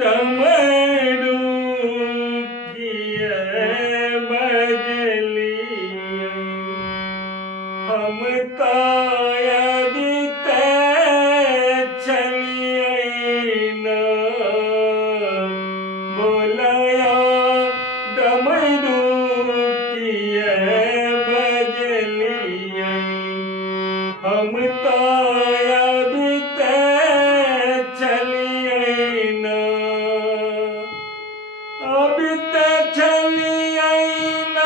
डमरू किए बजली हम तायबी ते चलिए न बोलया डमरू किए बजली हम तायबी ते चलिए न अभी ते चलिए न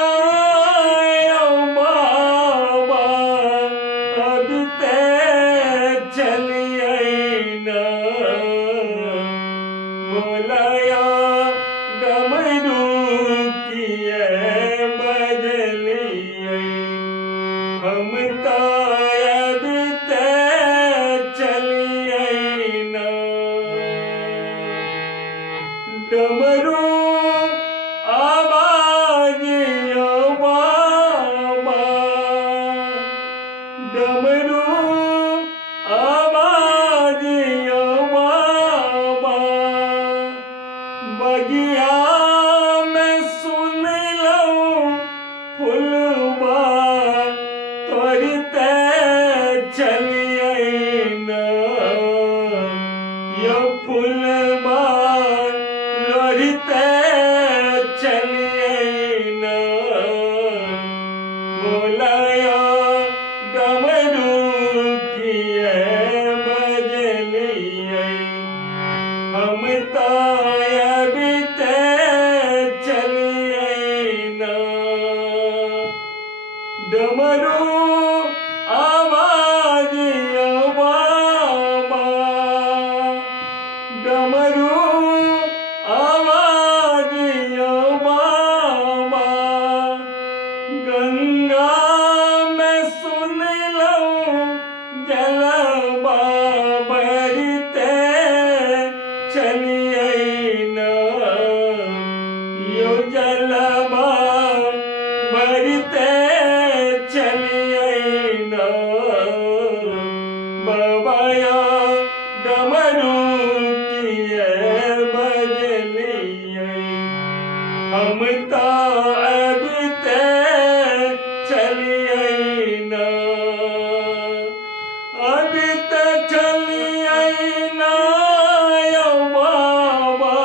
बाबा अभी ते चलिए न बोलया डमरू किए बजली हम तायबी ते चलिए न डमरू आवाजियो बाबा डमरू आवाजियो बाबा बगिया में सुन लूं फुलवा तोड़ते चलिए न यो फुलवा लोड़ते चलिए न बोलया डमरू किए बजली हम तायबी ते चलिए न डमरू आवाजियो बाबा डमरू आवाजियो बाबा गंगा में सुन लूं जलवा भरते चलिए न यो जलवा भरते चलिए न बाबाया डमरू किए बजली हम तायबी ते चलिए न अभी ते चलिए न यो बाबा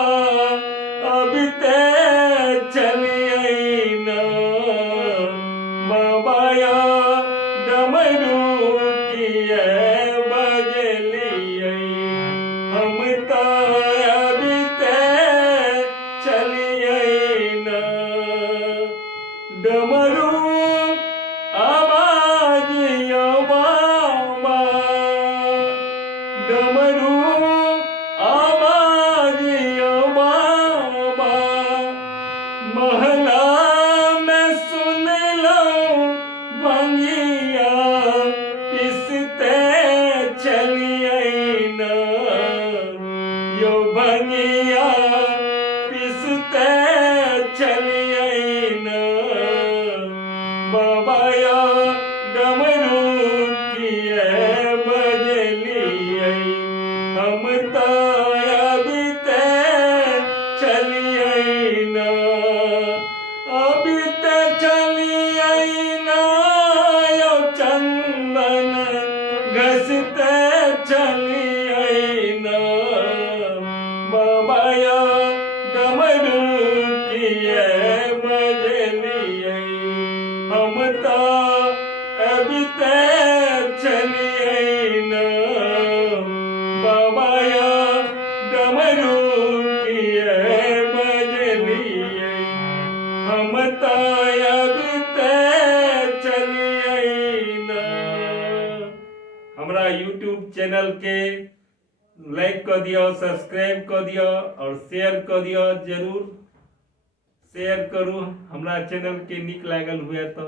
अभी ते चलिए न बाबाया डमरू किए बजली हम तायबी ते चलिए न डमरू आवाजियो बाबा डमरू आवाजियो बाबा महला में सुन लूं बंगिया पिसते चलिए न यो बंगिया पिसते चलिए न बाबाया डमरू किए बजली हम तायबी ते चलिए न अभी ते चलिए न यो चंदन घसते चलिए न बाबाया डमरू किए बजली हम तायबी ते चलिए न बाबाया डमरू किए बजली हम तायबी ते चलिए न हमरा यूट्यूब चैनल के लाइक कर दियो सब्सक्राइब कर दियो और शेयर कर दियो जरूर शेयर करू हमरा चैनल के निक लागल हुए तो।